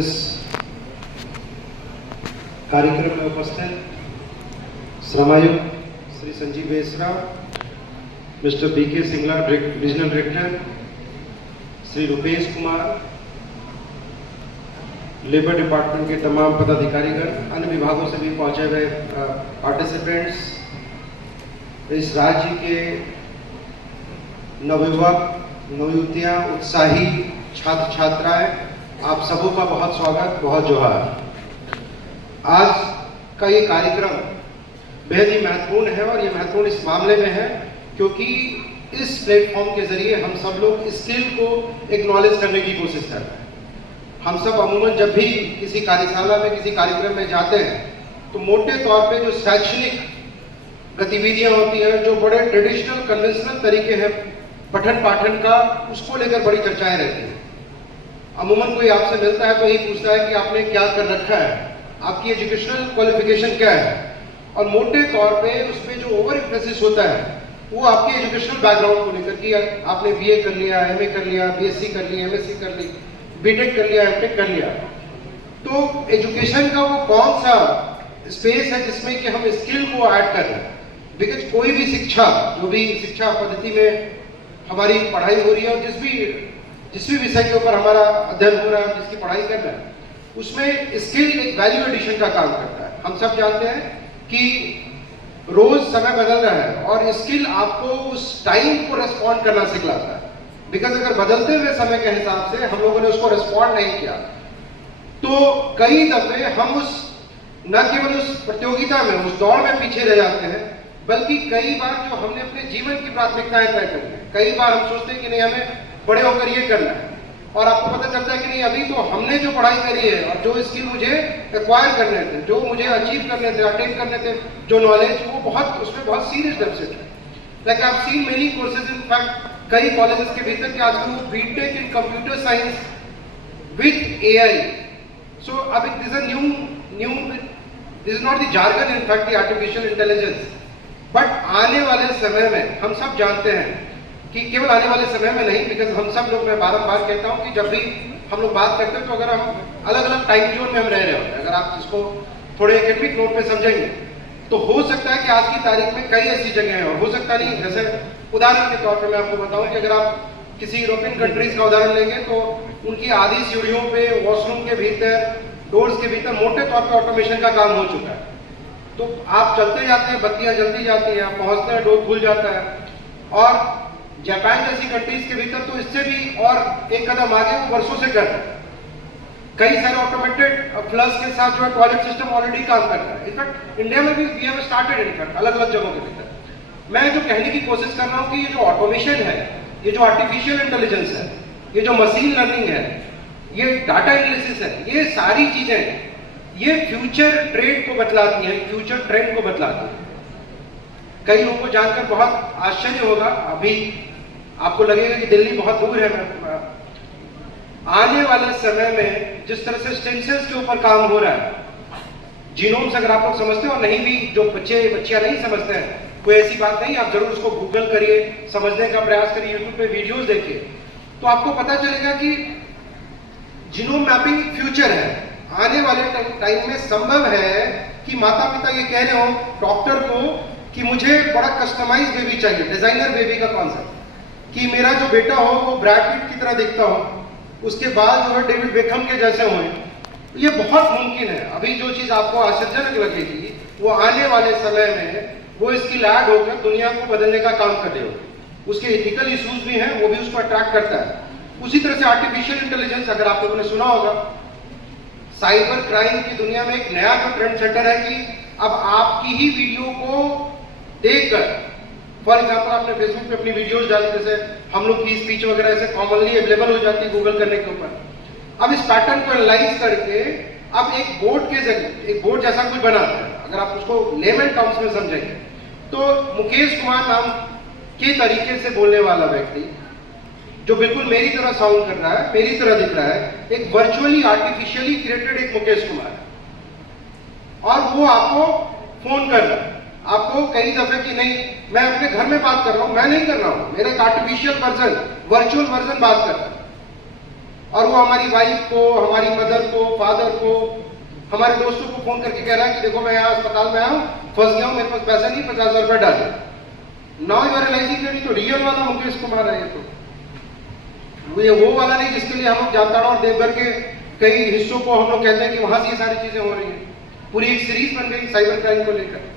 इस कार्यक्रम में उपस्थित श्रमायुक्त Shri Sanjeev Besra, mister BK Singla regional director, Shri Rupesh Kumar, labour department के तमाम पदाधिकारीगण, अन्य विभागों से भी पहुंचे हुए पार्टिसिपेंट्स, इस राज्य के नवयुवक नवयुवतियां, उत्साही छात्र छात्राएं, आप सबों का बहुत स्वागत, बहुत जोहार। आज का ये कार्यक्रम बेहद ही महत्वपूर्ण है और ये महत्वपूर्ण इस मामले में है क्योंकि इस प्लेटफॉर्म के जरिए हम सब लोग स्किल को एक्नॉलेज करने की कोशिश कर रहे हैं। हम सब अमूमन जब भी किसी कार्यशाला में, किसी कार्यक्रम में जाते हैं तो मोटे तौर पे जो शैक्षणिक गतिविधियां होती हैं, जो बड़े ट्रेडिशनल कन्वेंशनल तरीके हैं पठन पाठन का, उसको लेकर बड़ी चर्चाएं रहती हैं। अमूमन कोई आपसे मिलता है तो यही पूछता है कि आपने क्या कर रखा है, आपकी एजुकेशनल क्वालिफिकेशन क्या है, और मोटे तौर पे उसमें जो ओवर एम्फेसिस होता है वो आपके एजुकेशनल बैकग्राउंड को लेकर कि आपने बीए कर लिया, एमए कर लिया, बीएससी कर ली, एमएससी कर ली, बीटेक कर लिया, एमटेक कर लिया। तो एजुकेशन का वो कौन सा स्पेस है जिसमें कि हम स्किल को ऐड कर रहे हैं। बिकॉज कोई भी शिक्षा, जो भी शिक्षा पद्धति में हमारी पढ़ाई हो रही है और जिस भी विषय के ऊपर हमारा अध्ययन हो रहा है, जिसकी पढ़ाई कर रहे हैं, उसमें स्किल एक वैल्यू एडिशन का काम करता है। हम सब जानते हैं कि रोज समय बदल रहा है और स्किल आपको उस टाइम को रेस्पॉन्ड करना सिखलाता है। बिकॉज अगर बदलते हुए समय के हिसाब से हम लोगों ने उसको रेस्पॉन्ड नहीं किया तो कई दफे हम न केवल उस प्रतियोगिता में, उस दौड़ में पीछे रह जाते हैं, बल्कि कई बार जो हमने अपने जीवन की प्राथमिकताएं तय कर ली, कई बार हम सोचते हैं कि नहीं हमें बड़े होकर ये करना है, और आपको पता चलता है कि नहीं अभी तो हमने जो पढ़ाई करी है और जो स्किल मुझे एक्वायर करने थे, जो मुझे अचीव करने थे, अटेन करने थे, जो नॉलेज, वो बहुत उसमें बहुत सीरियस डेफिसिट है। Like I have seen many courses, in fact कई कॉलेजेस के भीतर के आजकल वो BTech in computer science with AI. So अब this is new this is not the jargon, in fact the artificial intelligence. But आने वाले समय में हम सब जानते हैं कि केवल आने वाले समय में नहीं, बिकॉज हम सब लोग, मैं बारम्बार कहता हूं कि जब भी हम लोग बात करते हैं तो अगर हम अलग अलग टाइम जोन में हम रह रहे होते हैं, अगर आप इसको थोड़े एकेडमिक नोट पे समझेंगे तो हो सकता है कि आज की तारीख में कई ऐसी जगह हैं, और हो सकता नहीं, जैसे उदाहरण के तौर पर मैं आपको बताऊं कि अगर आप किसी यूरोपियन कंट्रीज का उदाहरण लेंगे तो उनकी आधी सीढ़ियों पे, वॉशरूम के भीतर, डोर्स के भीतर मोटे तौर पर ऑटोमेशन का काम हो चुका है। तो आप चलते जाते हैं, बत्तियां जलती जाती हैं, आप पहुंचते हैं, डोर खुल जाता है। और जापान जैसी कंट्रीज के भीतर तो इससे भी और एक कदम आगे वो वर्षों से कर रहे हैं। कई सारे ऑटोमेटेड फ्लश के साथ जो है टॉयलेट सिस्टम ऑलरेडी काम कर रहा है। इनफैक्ट इंडिया में भी वी हैव स्टार्टेड, इनफैक्ट अलग अलग जगहों के भीतर। मैं जो कहने की कोशिश कर रहा हूँ कि ये जो ऑटोमेशन है, ये जो आर्टिफिशियल इंटेलिजेंस है, ये जो मशीन लर्निंग है, ये डाटा एनालिसिस है, ये सारी चीजें ये फ्यूचर ट्रेड को बतलाती हैं, फ्यूचर ट्रेंड को बतलाती हैं। कई लोगों को जानकर बहुत आश्चर्य होगा, अभी आपको लगेगा कि दिल्ली बहुत दूर है। आने वाले समय में जिस तरह से स्टेम सेल्स के ऊपर काम हो रहा है, जीनोम्स अगर आप लोग समझते हो, और नहीं भी जो बच्चियां नहीं समझते हैं, कोई ऐसी बात नहीं, आप जरूर उसको गूगल करिए, समझने का प्रयास करिए, यूट्यूब पे वीडियोस देखिए, तो आपको पता चलेगा कि जीनोम मैपिंग फ्यूचर है। आने वाले टाइम में संभव है कि माता पिता ये कह रहे हो डॉक्टर को कि मुझे बड़ा कस्टमाइज बेबी चाहिए, डिजाइनर बेबी का कॉन्सेप्ट, कि मेरा जो बेटा हो वो ब्रैड पिट की तरह दिखता हो, उसके बाद जो है डेविड बेकहम के जैसे हों। ये बहुत मुमकिन है। अभी जो चीज आपको आश्चर्यजनक लगेगी वो आने वाले समय में वो इसकी लैड होकर दुनिया को बदलने का काम कर रही होगी। उसके एथिकल इश्यूज भी हैं, वो भी उसको अट्रैक्ट करता है। उसी तरह से आर्टिफिशियल इंटेलिजेंस, अगर आप लोगों ने सुना होगा, साइबर क्राइम की दुनिया में एक नया जो ट्रेंड सेटर है कि अब आपकी ही वीडियो को देखकर, फॉर एग्जाम्पल आपने फेसबुक पे अपनी वीडियोस डाली, जैसे हम लोग की स्पीच वगैरह ऐसे कॉमनली अवेलेबल हो जाती है गूगल करने के ऊपर। अब इस पैटर्न को एनालाइज करके अब एक बोर्ड के जरिए, एक बोर्ड जैसा कुछ बनाता है। अगर आप उसको लेमन टर्म्स में समझेंगे तो मुकेश कुमार नाम के तरीके से बोलने वाला व्यक्ति, जो बिल्कुल मेरी तरह साउंड कर रहा है, मेरी तरह दिख रहा है, एक वर्चुअली आर्टिफिशियली क्रिएटेड एक मुकेश कुमार है, और वो आपको फोन कर रहा है। आपको कई दफे कि नहीं मैं अपने घर में बात कर रहा हूं, मैं नहीं कर रहा हूं, मेरा एक आर्टिफिशियल वर्जन, वर्चुअल वर्जन बात कर रहा है। और वो हमारी वाइफ को, हमारी मदर को, फादर को, हमारे दोस्तों को फोन करके कह रहा है कि देखो मैं यहाँ अस्पताल में आया हूँ, फंस गया हूँ, मेरे पास पैसा नहीं, 50,000 रुपए डाले। Now you are realizing that तो रियल वाला मुकेश कुमार है। तो ये वो वाला नहीं जिसके लिए हम लोग जामताड़ा और देवघर के कई हिस्सों को हम लोग कहते हैं कि वहां से ये सारी चीजें हो रही हैं। पूरी एक सीरीज बन गई साइबर क्राइम को लेकर।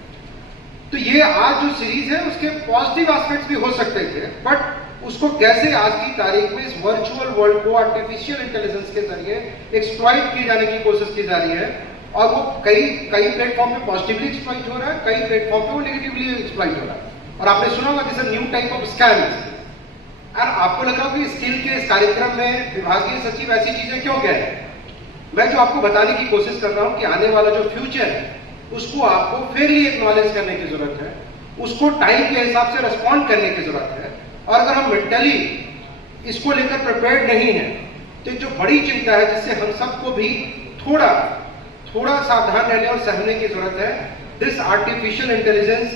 तो ये आज जो सीरीज है उसके पॉजिटिव एस्पेक्ट्स भी हो सकते थे, बट उसको कैसे आज की तारीख में इस वर्चुअल वर्ल्ड को आर्टिफिशियल इंटेलिजेंस के जरिए एक्सप्लॉइट किए जाने की कोशिश की जा रही है, और वो कई प्लेटफॉर्म पे पॉजिटिवली एक्सप्लॉइट हो रहा है, कई प्लेटफॉर्म पे वो नेगेटिवली एक्सप्लॉइट हो रहा है। और आपने सुना होगा this new type of scam. और आपको लग रहा होगा कि स्किल के इस कार्यक्रम में विभागीय सचिव ऐसी चीजें क्यों कह रहे हैं। मैं जो आपको बताने की कोशिश कर रहा हूं कि आने वाला जो फ्यूचर है उसको आपको फेयरली एक्नॉलेज करने की जरूरत है, उसको टाइम के हिसाब से रिस्पॉन्ड करने की जरूरत है। और अगर हम मेंटली इसको लेकर प्रिपेयर्ड नहीं है तो जो बड़ी चिंता है जिससे हम सबको भी थोड़ा सावधान रहने और सहने की जरूरत है। दिस आर्टिफिशियल इंटेलिजेंस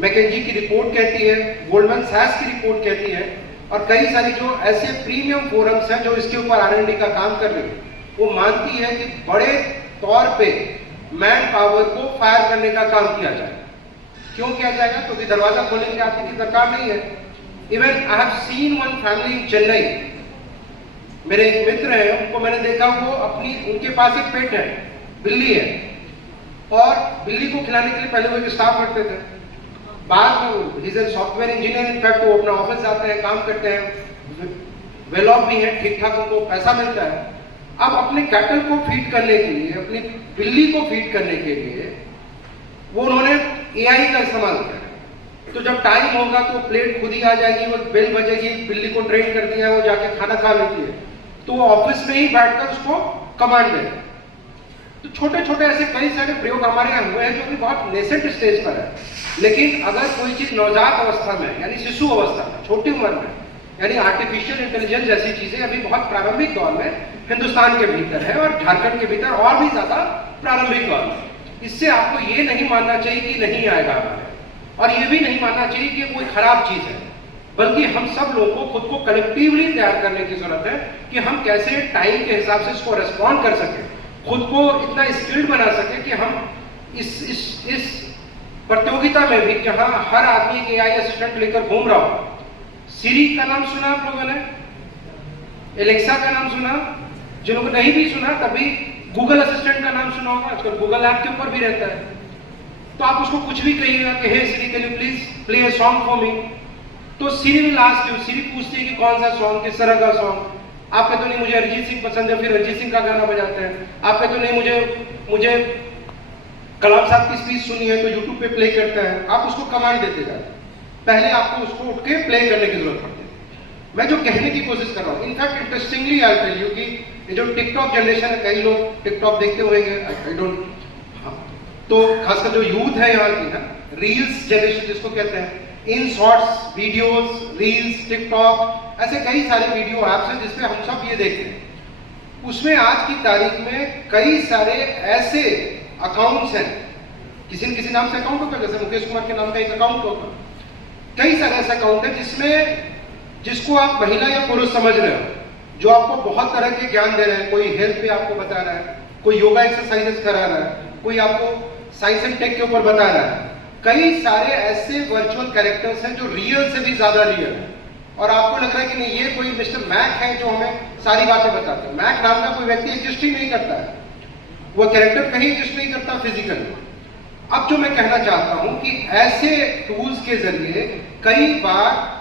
मैकेंजी की रिपोर्ट कहती है, गोल्डमैन सैक्स की रिपोर्ट कहती है, और कई सारी जो ऐसे प्रीमियम फोरम्स हैं जो इसके ऊपर R&D का काम कर रही है, वो मानती है कि बड़े तौर पे मैन पावर को फायर करने का काम किया जाए। क्यों किया जाएगा? क्योंकि दरवाजा खोलने के आदमी की दरकार नहीं है। Even I have seen one family in Chennai, मेरे एक मित्र हैं, उनको मैंने देखा, वो उनके पास एक पेट है, बिल्ली है, और बिल्ली को खिलाने के लिए पहले वो एक स्टाफ रखते थे। बाद में he is a software engineer, in fact वो अपना ऑफिस जाते हैं, काम करते हैं, वेल ऑफ भी है, ठीक ठाक उनको पैसा मिलता है। अब अपने कैटल को फीड करने के लिए, अपनी बिल्ली को फीड करने के लिए वो उन्होंने AI का इस्तेमाल किया। तो जब टाइम होगा तो प्लेट खुद ही आ जाएगी, वो बेल बजेगी, बिल्ली को ट्रेन कर दिया, वो जाके खाना खा लेती है, तो वो ऑफिस में ही बैठकर उसको कमांड देगा। तो छोटे छोटे ऐसे कई सारे प्रयोग हमारे यहाँ हुए हैं जो भी बहुत नेसेंट स्टेज पर है। लेकिन अगर कोई चीज नवजात अवस्था में, यानी शिशु अवस्था में, छोटी उम्र में, यानी आर्टिफिशियल इंटेलिजेंस जैसी चीजें अभी बहुत प्रारंभिक दौर में हिंदुस्तान के भीतर है और झारखंड के भीतर और भी ज्यादा प्रारंभिक दौर में, इससे आपको ये नहीं मानना चाहिए कि नहीं आएगा हमारे, और ये भी नहीं मानना चाहिए कि कोई खराब चीज है, बल्कि हम सब लोगों को खुद को कलेक्टिवली तैयार करने की जरूरत है कि हम कैसे टाइम के हिसाब से इसको रेस्पॉन्ड कर सके, खुद को इतना स्किल्ड बना सके कि हम इस प्रतियोगिता में भी, जहां हर आदमी एक AI असिस्टेंट लेकर घूम रहा हो। सिरी का नाम सुना आप लोगों ने? एलेक्सा का नाम सुना? जिन्होंने नहीं भी सुना तभी गूगल असिस्टेंट का नाम सुना होगा, आजकल गूगल ऐप के ऊपर भी रहता है। तो आप उसको कुछ भी कहिएगा कि hey Siri can you please play a song for me, तो Siri will ask you, Siri पूछती है कि कौन सा सॉन्ग, किस तरह का सॉन्ग। आप कहते हो नहीं मुझे अरिजीत सिंह पसंद है, फिर अरिजीत सिंह का गाना बजाते हैं। आप कहते हो नहीं मुझे कलाम साहब की स्पीच सुनी है, तो यूट्यूब पे प्ले करता है। आप उसको कमांड देते जाते, पहले आपको उसको उठ के प्ले करने की जरूरत पड़ती है। मैं जो कहने की कोशिश कर रहा हूँ, in fact interestingly I tell you कि ये जो टिकटॉक जनरेशन है, कई लोग टिकटॉक देखते होंगे, आई डोंट, तो खासकर जो यूथ है यहाँ की ना, रील्स जनरेशन जिसको कहते हैं, in shorts videos, reels, TikTok, ऐसे कई सारे वीडियो ऐप्स हैं जिसपे हम सब ये देखते हैं। उसमें आज की तारीख में कई सारे ऐसे अकाउंट्स हैं, किसी न किसी नाम से अकाउंट होता है, जैसे मुकेश कुमार के नाम का एक अकाउंट होता है, कई सारे ऐसे अकाउंट है जिसको आप महिला या पुरुष समझ रहे हो, जो आपको बहुत तरह के ज्ञान दे रहे हैं। कोई हेल्थ पे आपको बता रहा है, कोई योगा एक्सरसाइजेस करा रहा है, कोई आपको साइंस एंड टेक के ऊपर बता रहा है। कई सारे ऐसे वर्चुअल कैरेक्टर्स हैं जो रियल से भी ज्यादा रियल है, और आपको लग रहा है कि नहीं ये कोई मिस्टर मैक है जो हमें सारी बातें बताते हैं। मैक नाम का कोई व्यक्ति एग्जिस्ट ही नहीं करता है, वो कैरेक्टर कहीं एग्जिस्ट नहीं करता फिजिकल। अब जो मैं कहना चाहता हूं कि ऐसे टूल्स के जरिए कई बार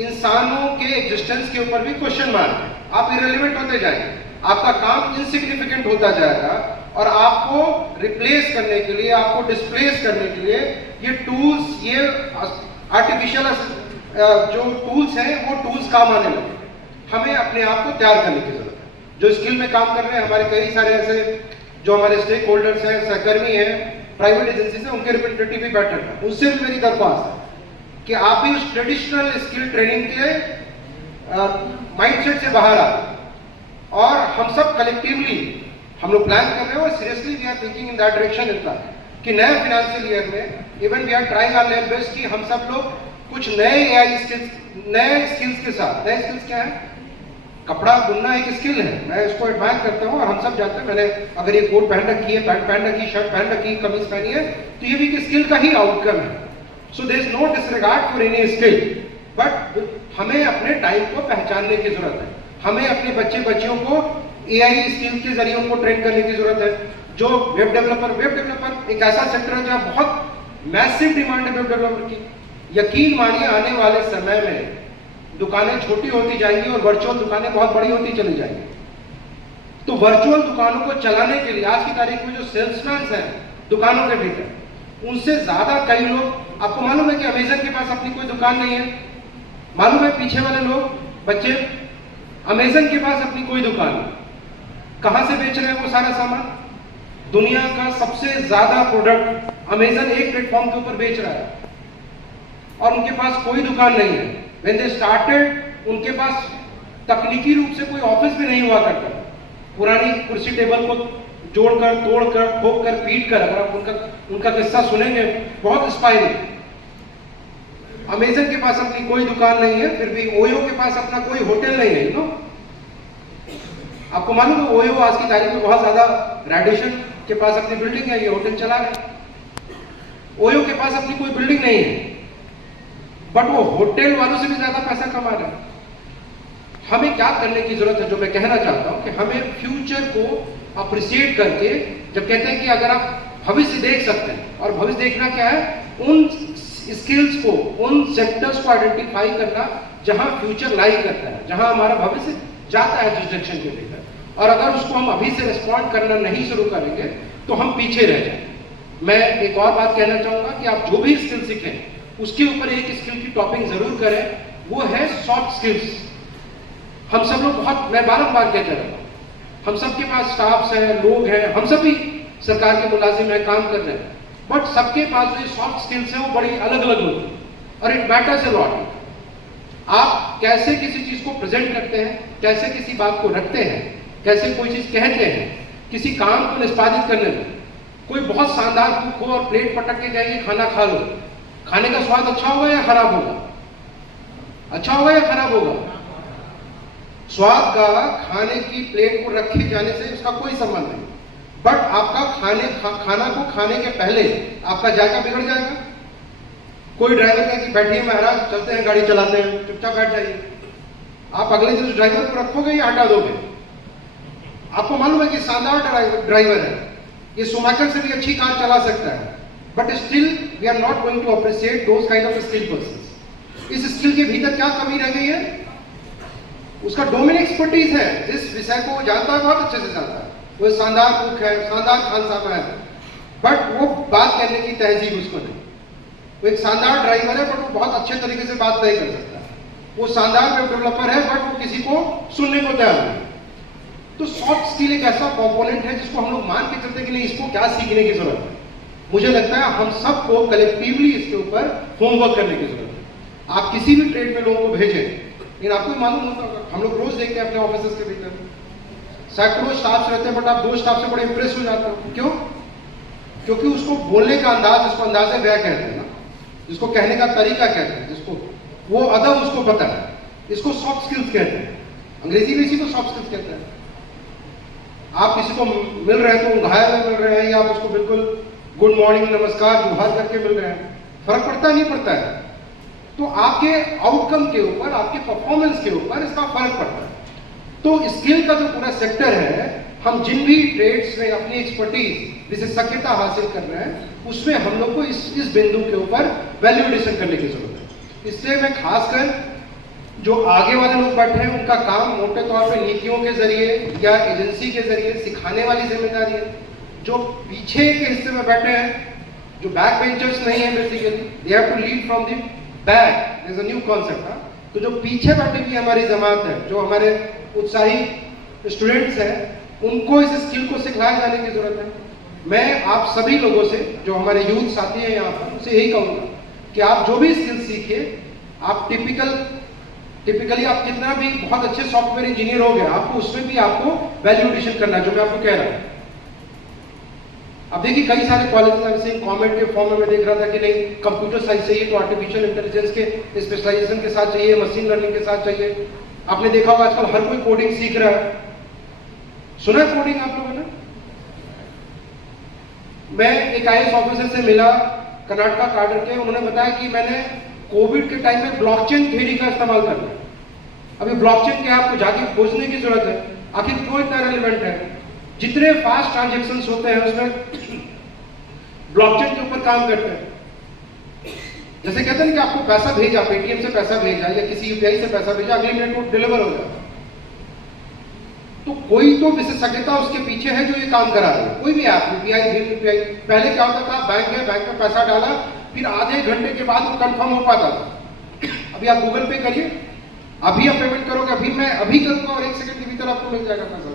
इंसानों के एग्जिस्टेंस के ऊपर भी क्वेश्चन मार्क है, आप इरेलीवेंट होते जाएंगे, आपका काम इनसिग्निफिकेंट होता जाएगा, और आपको रिप्लेस करने के लिए, आपको डिस्प्लेस करने के लिए ये टूल्स, ये आर्टिफिशियल जो टूल्स हैं वो टूल्स काम आने लगे। हमें अपने आप को तैयार करने की जरूरत है। जो स्किल में काम कर रहे हैं, हमारे कई सारे ऐसे जो हमारे स्टेक होल्डर्स हैं, सहकर्मी हैं, प्राइवेट एजेंसी से, उनके रिप्रेजेंटेटिव भी बैठे हैं, उससे भी मेरी दरख्वास्त है कि आप भी उस ट्रेडिशनल स्किल ट्रेनिंग के माइंडसेट से बाहर आ, और हम सब कलेक्टिवली हम लोग प्लान कर रहे हैं और seriously we are thinking in that direction कि नए फाइनेंशियल ईयर में even we are trying our level best कि हम सब लोग कुछ नए AI स्किल्स, नए स्किल्स के साथ, नए स्किल्स क्या है? कपड़ा बुनना एक स्किल है, मैं इसको एडमायर करता हूँ और हम सब जानते हैं। मैंने अगर ये कोट पहन रखी है, पैंट पहन रखी, शर्ट पहन रखी, कमीज पहनी है, तो ये भी एक स्किल का ही आउटकम है। So there is no disregard for any skill, but हमें अपने टाइम को पहचानने की जरूरत है। हमें अपने बच्चे बच्चियों को एआई स्किल के जरिए उनको ट्रेन करने की जरूरत है। जो वेब डेवलपर एक ऐसा सेक्टर है जहाँ बहुत मैसिव डिमांड है वेब डेवलपर की। यकीन मानिए आने वाले समय में दुकानें छोटी होती जाएंगी और वर्चुअल दुकानें बहुत बड़ी होती चली जाएंगी। तो वर्चुअल दुकानों को चलाने के लिए आज की तारीख में जो सेल्समैन हैं दुकानों के भीतर, उनसे ज्यादा कई लोग, आपको मालूम है कि अमेजन के पास अपनी कोई दुकान नहीं है। मालूम है पीछे वाले लोग बच्चे, अमेजन के पास अपनी कोई दुकान नहीं। कहां से बेच रहे हैं वो सारा सामान? दुनिया का सबसे ज्यादा प्रोडक्ट अमेजन एक प्लेटफॉर्म के ऊपर बेच रहा है और उनके पास कोई दुकान नहीं है। When they started, उनके पास तकनीकी रूप से कोई ऑफिस भी नहीं हुआ करता। पुरानी कुर्सी टेबल को जोड़कर, तोड़कर, ठोककर, पीटकर, अगर आप उनका किस्सा सुनेंगे बहुत इंस्पायरिंग। अमेजन के पास अपनी कोई दुकान नहीं है, फिर भी ओयो के पास अपना कोई होटल नहीं है। नो, आपको मालूम है ओयो आज की तारीख में बहुत ज्यादा रेडिएशन के पास अपनी बिल्डिंग है, ये होटल चला रहे हैं। ओयो के पास अपनी कोई बिल्डिंग नहीं है, बट वो होटल वालों से भी ज्यादा पैसा कमा रहे हैं। हमें क्या करने की जरूरत है, जो मैं कहना चाहता हूं कि हमें फ्यूचर को अप्रिशिएट करके, जब कहते हैं कि अगर आप भविष्य देख सकते हैं, और भविष्य देखना क्या है, उन स्किल्स को, उन सेक्टर्स को आइडेंटिफाई करना जहां फ्यूचर लाई करता है, जहां हमारा भविष्य जाता है जिस डायरेक्शन के भीतर, और अगर उसको हम अभी से रिस्पॉन्ड करना नहीं शुरू करेंगे तो हम पीछे रह जाएंगे। मैं एक और बात कहना चाहूंगा कि आप जो भी स्किल सीखें उसके ऊपर एक स्किल की टॉपिंग जरूर करें, वो है सॉफ्ट स्किल्स। हम सब लोग बहुत, मैं बारंबार कहता रहता हूं, हम सबके पास स्टाफ्स हैं, लोग हैं, हम सभी सरकार के मुलाजिम हैं, काम कर रहे हैं, बट सबके पास जो सॉफ्ट स्किल्स हैं वो बड़ी अलग अलग होती है और इट मैटर्स अ लॉट। आप कैसे किसी चीज को प्रेजेंट करते हैं, कैसे किसी बात को रखते हैं, कैसे कोई चीज कहते हैं, किसी काम को निष्पादित करने में। कोई बहुत शानदार कुक हो और प्लेट पटक के जाइए, खाना खा लो, खाने का स्वाद अच्छा होगा या खराब होगा? अच्छा होगा या खराब होगा? स्वाद का खाने की प्लेट को रखे जाने से उसका कोई संबंध नहीं, बट आपका खाना को खाने के पहले आपका जायका बिगड़ जाएगा। कोई ड्राइवर कहे कि बैठिए महाराज, चलते हैं, गाड़ी चलाते हैं, चुपचाप बैठ जाइए, आप अगले दिन उस ड्राइवर को रखोगे या हटा दोगे? आपको मालूम है कि शानदार ड्राइवर है, ये सुमाकर से भी अच्छी कार चला सकता है, but still we are not going to appreciate those kind of skill persons. इस स्किल के भीतर क्या कमी रह गई है? उसका डोमेन एक्सपर्टीज है, जिस विषय को वो जानता है बहुत अच्छे से जानता है, वो शानदार कुक है, शानदार खानसामा है, बट वो बात करने की तहजीब उसको नहीं। वो एक शानदार ड्राइवर है, बट वो बहुत अच्छे तरीके से बात नहीं कर सकता। वो शानदार वेब डेवलपर है, बट वो किसी को सुनने को तैयार नहीं। तो सॉफ्ट स्किल एक ऐसा कंपोनेंट है जिसको हम लोग मान के चलते कि नहीं, इसको क्या सीखने की जरूरत है। मुझे लगता है हम सबको कलेक्टिवली इसके ऊपर होमवर्क करने की जरूरत है। आप किसी भी ट्रेड में लोगों को भेजें, लेकिन आपको मालूम होता, हम लोग रोज देखते हैं अपने ऑफिस के भीतर सैकड़ों स्टाफ रहते हैं, बट आप 2 स्टाफ से बड़े इंप्रेस हो जाते हो। क्यों? क्योंकि उसको बोलने का अंदाज, जिसको अंदाज़े व्यय कहते हैं ना, जिसको कहने का तरीका कहते हैं, जिसको वो अदब उसको पता है, इसको सॉफ्ट स्किल्स कहते हैं। अंग्रेजी में इसी को सॉफ्ट स्किल्स कहते हैं। आप किसी को मिल रहे हैं तो घायल में मिल रहे हैं, या आप उसको बिल्कुल गुड मॉर्निंग, नमस्कार, जुहार करके मिल रहे हैं, फर्क पड़ता नहीं पड़ता है। तो आपके आउटकम के ऊपर, आपके परफॉर्मेंस के ऊपर इसका फर्क पड़ता है। तो स्किल का जो पूरा सेक्टर है, हम जिन भी ट्रेड्स में अपनी एक्सपर्टीज, विशेषज्ञता हासिल कर रहे हैं, उसमें हम लोग को इस बिंदु के ऊपर वैल्यू एडिशन करने की जरूरत है। इसलिए मैं खासकर जो आगे वाले लोग बैठे हैं, उनका काम मोटे तौर पे नीतियों के जरिए या एजेंसी के जरिए सिखाने वाली जिम्मेदारी है। जो पीछे के हिस्से में बैठे हैं, जो बैक बेंचर्स नहीं है, basically they have to lead from the back, is a new concept. तो जो पीछे बैठे भी हमारी जमात है, जो हमारे उत्साही स्टूडेंट्स हैं, उनको इस स्किल को सिखाए जाने की जरूरत है। मैं आप सभी लोगों से, जो हमारे यूथ साथी हैं यहाँ पर, उनसे यही कहूँगा कि आप जो भी स्किल सीखिए, आप टिपिकली आप कितना भी बहुत अच्छे सॉफ्टवेयर इंजीनियर हो गए, आपको उसमें भी आपको वैल्यू एडिशन करना है, जो मैं आपको कह रहा हूँ। अब देखिए कई सारे कॉलेज में कमेंट के फॉर्म में मैं देख रहा था कि नहीं, कंप्यूटर साइंस चाहिए तो आर्टिफिशियल इंटेलिजेंस के स्पेशलाइजेशन के साथ चाहिए, मशीन लर्निंग के साथ चाहिए। आपने देखा होगा आजकल हर कोई कोडिंग सीख रहा है। सुना है कोडिंग आप लोगों ने? मैं एक आईएएस ऑफिसर से मिला कर्नाटका काडर के, उन्होंने बताया कि मैंने कोविड के टाइम में ब्लॉकचेन थ्योरी का इस्तेमाल कर लिया। अभी ब्लॉकचेन क्या आपको जाके खोजने की जरूरत है, आखिर क्यों इतना रेलिवेंट है? जितने फास्ट ट्रांजैक्शंस होते हैं उसमें ब्लॉकचेन के ऊपर काम करते हैं। जैसे कहते हैं कि आपको पैसा भेजा, पेटीएम से पैसा भेजा या किसी यूपीआई से पैसा भेजा, अगले मिनट वो डिलीवर हो जाता है। तो कोई तो विशेषज्ञता उसके पीछे है जो ये काम करा रहा है। कोई भी ऐप, यूपीआई, भीम यूपीआई, पहले क्या होता था, बैंक है, बैंक में पैसा डाला, फिर आधे घंटे के बाद वो कंफर्म हो पाता था। अभी आप गूगल पे करिए, अभी आप पेमेंट करोगे, अभी मैं अभी करूंगा और 1 सेकंड के भीतर आपको मिल जाएगा पैसा।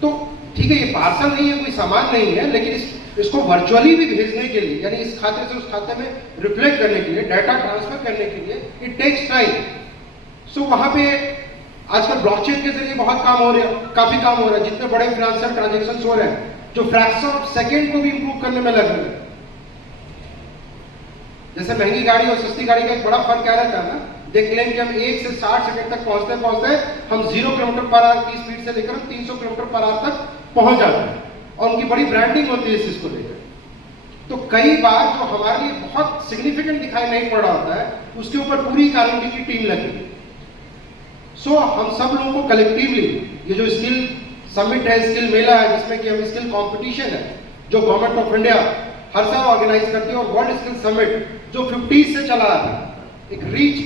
तो ठीक है, ये पार्सल नहीं है, कोई सामान नहीं है, लेकिन इसको वर्चुअली भी भेजने के लिए, यानी इस खाते से उस खाते में रिफ्लेक्ट करने के लिए, डाटा ट्रांसफर करने के लिए इट टेक्स टाइम। सो वहां पे आजकल ब्लॉकचेन के जरिए बहुत काम हो रहा है, काफी काम हो रहा है। जितने बड़े फाइनेंशियल ट्रांजैक्शंस हो रहे हैं जो फ्रैक्शन ऑफ सेकंड को भी इंप्रूव करने में लग रहे हैं। जैसे महंगी गाड़ी और सस्ती गाड़ी का एक बड़ा फर्क क्या रहता है ना, देख लें कि हम 1 से 60 सेकंड तक पहुंचते हम 0 किलोमीटर पर आवर की स्पीड से लेकर हम 300 किलोमीटर पर आवर तक पहुंच जाते हैं, और उनकी बड़ी ब्रांडिंग होती है इस चीज को लेकर। तो कई बार जो हमारे लिए बहुत सिग्निफिकेंट दिखाई नहीं पड़ रहा होता है, उसके ऊपर पूरी कार्यान्वयन की टीम लगी। सो हम सब लोगों को कलेक्टिवली, ये जो स्किल समिट है, स्किल मेला है, जिसमें कि हम स्किल कंपटीशन है जो गवर्नमेंट ऑफ इंडिया हर साल ऑर्गेनाइज करती है, और वर्ल्ड स्किल समिट जो 50 से चला रहा है, एक रिच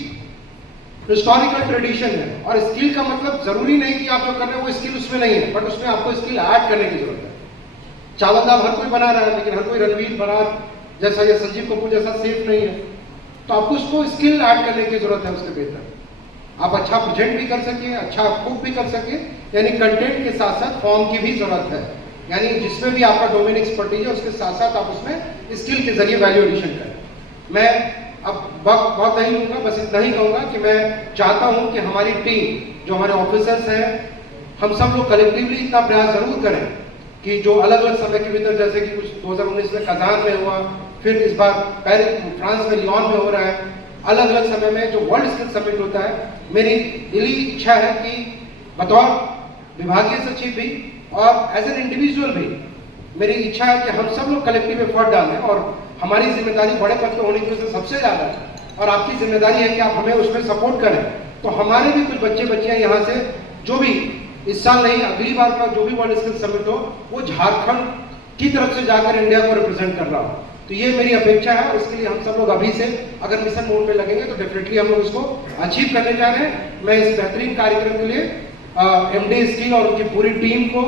हिस्टोरिकल ट्रेडिशन है। और स्किल का मतलब जरूरी नहीं कि आप जो कर रहे हो वो स्किल उसमें नहीं है, बट उसमें आपको स्किल ऐड करने की जरूरत है। चावल दाल हर कोई बना रहा है, लेकिन हर कोई रणवीर बरार जैसा या संजीव कपूर जैसा सेफ नहीं है, तो आपको उसको स्किल ऐड करने की जरूरत है उसके बेहतर। आप अच्छा प्रेजेंट भी कर सके, अच्छा कुक भी कर सके, यानी कंटेंट के साथ साथ फॉर्म की भी जरूरत है, यानी जिसमें भी आपका डोमेन एक्सपर्टीज है उसके साथ साथ आप उसमें स्किल के जरिए वैल्यू एडिशन करें। मैं अब वक्त बहुत नहीं लूंगा, बस इतना ही कहूंगा कि मैं चाहता हूं कि हमारी टीम, जो हमारे ऑफिसर्स हैं, हम सब लोग कलेक्टिवली इतना प्रयास जरूर करें कि जो अलग अलग समय के भीतर, जैसे कि कुछ 2019 में कजान में हुआ, फिर इस बार पेरिस फ्रांस में लियोन में हो रहा है, अलग अलग समय में जो वर्ल्ड स्किल समिट होता है, मेरी दिली इच्छा है कि बतौर विभागीय सचिव भी और एज एन इंडिविजुअल भी मेरी इच्छा है कि हम सब लोग कलेक्टिव एफर्ट डालें, और हमारी जिम्मेदारी बड़े पद पर होने की वजह से सबसे ज्यादा है, और आपकी जिम्मेदारी है कि आप हमें उसमें सपोर्ट करें। तो हमारे भी कुछ बच्चे बच्चियां यहाँ से, जो भी इस साल नहीं अगली बार का जो भी वर्ल्ड स्किल समिट हो, वो झारखंड की तरफ से जाकर इंडिया को रिप्रेजेंट कर रहा हो। तो ये मेरी अपेक्षा है, और इसके लिए हम सब लोग अभी से अगर मिशन मोड पे लगेंगे तो डेफिनेटली हम लोग इसको अचीव करने जा रहे हैं। मैं इस बेहतरीन कार्यक्रम के लिए एमडी स्किल और उनकी पूरी टीम को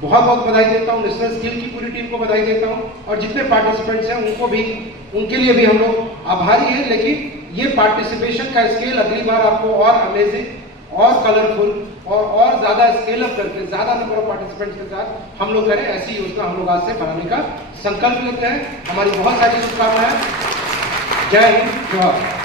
बहुत बहुत बधाई देता हूँ, नेशनल स्किल की पूरी टीम को बधाई देता हूँ, और जितने पार्टिसिपेंट्स हैं उनको भी, उनके लिए भी हम लोग आभारी हैं। लेकिन ये पार्टिसिपेशन का स्केल अगली बार आपको और अमेजिंग और कलरफुल और ज्यादा स्केल अप करके ज्यादा नंबर ऑफ पार्टिसिपेंट्स के साथ हम लोग करें, ऐसी योजना हम लोग आज से बनाने का संकल्प लेते हैं। हमारी बहुत सारी शुभकामनाएं। जय हिंद, जय भारत।